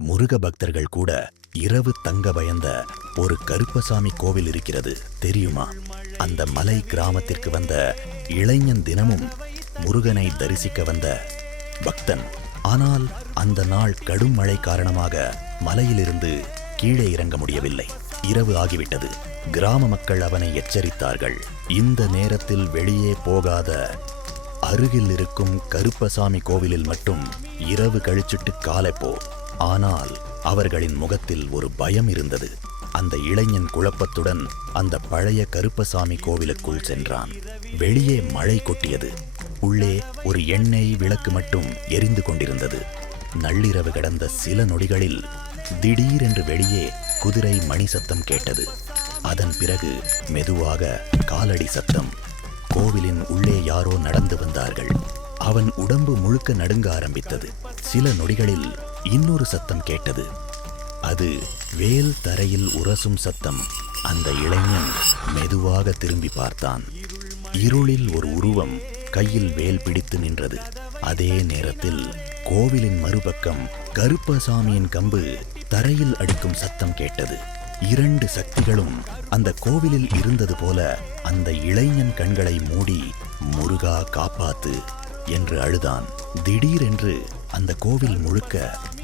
முருக பக்தர்கள் கூட இரவு தங்க பயந்த ஒரு கருப்பசாமி கோவில் இருக்கிறது தெரியுமா? அந்த மலை கிராமத்திற்கு வந்த இளைஞன் தினமும் முருகனை தரிசிக்க வந்த பக்தன். ஆனால் அந்த நாள் கடும் மழை காரணமாக மலையிலிருந்து கீழே இறங்க முடியவில்லை. இரவு ஆகிவிட்டது. கிராம மக்கள் அவனை எச்சரித்தார்கள். இந்த நேரத்தில் வெளியே போகாத, அருகில் இருக்கும் கருப்பசாமி கோவிலில் மட்டும் இரவு கழிச்சிட்டு காலை போ. ஆனால் அவர்களின் முகத்தில் ஒரு பயம் இருந்தது. அந்த இளைஞன் குழப்பத்துடன் அந்த பழைய கருப்பசாமி கோவிலுக்குள் சென்றான். வெளியே மழை கொட்டியது. உள்ளே ஒரு எண்ணெய் விளக்கு மட்டும் எரிந்து கொண்டிருந்தது. நள்ளிரவு கடந்த சில நொடிகளில் திடீரென்று வெளியே குதிரை மணி சத்தம் கேட்டது. அதன் பிறகு மெதுவாக காலடி சத்தம். கோவிலின் உள்ளே யாரோ நடந்து வந்தார்கள். அவன் உடம்பு முழுக்க நடுங்க ஆரம்பித்தது. சில நொடிகளில் இன்னொரு சத்தம் கேட்டது. அது வேல் தரையில் உரசும் சத்தம். அந்த இளைஞன் மெதுவாக திரும்பி பார்த்தான். இருளில் ஒரு உருவம் கையில் வேல் பிடித்து நின்றது. அதே நேரத்தில் கோவிலின் மறுபக்கம் கருப்பசாமியின் கம்பு தரையில் அடிக்கும் சத்தம் கேட்டது. இரண்டு சக்திகளும் அந்த கோவிலில் இருந்தது போல அந்த இளைஞன் கண்களை மூடி முருகா காப்பாத்து என்று அழுதான். திடீரென்று அந்த கோவில் முழுக்க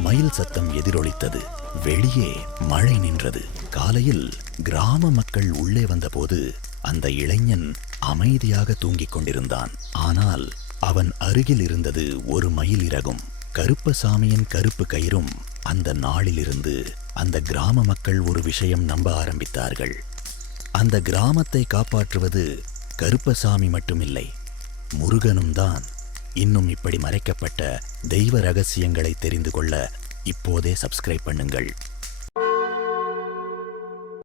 மயில் சத்தம் எதிரொலித்தது. வெளியே மழை நின்றது. காலையில் கிராம மக்கள் உள்ளே வந்தபோது அந்த இளைஞன் அமைதியாக தூங்கிக் கொண்டிருந்தான். ஆனால் அவன் அருகில் இருந்தது ஒரு மயில் இறகும். கருப்பசாமியின் கருப்பு கயிறும். அந்த நாளிலிருந்து அந்த கிராம மக்கள் ஒரு விஷயம் நம்ப ஆரம்பித்தார்கள். அந்த கிராமத்தை காப்பாற்றுவது கருப்பசாமி மட்டுமில்லை, முருகனும் தான். இன்னும் இப்படி மறைக்கப்பட்ட தெய்வ ரகசியங்களை தெரிந்து கொள்ள இப்போதே சப்ஸ்கிரைப் பண்ணுங்கள்.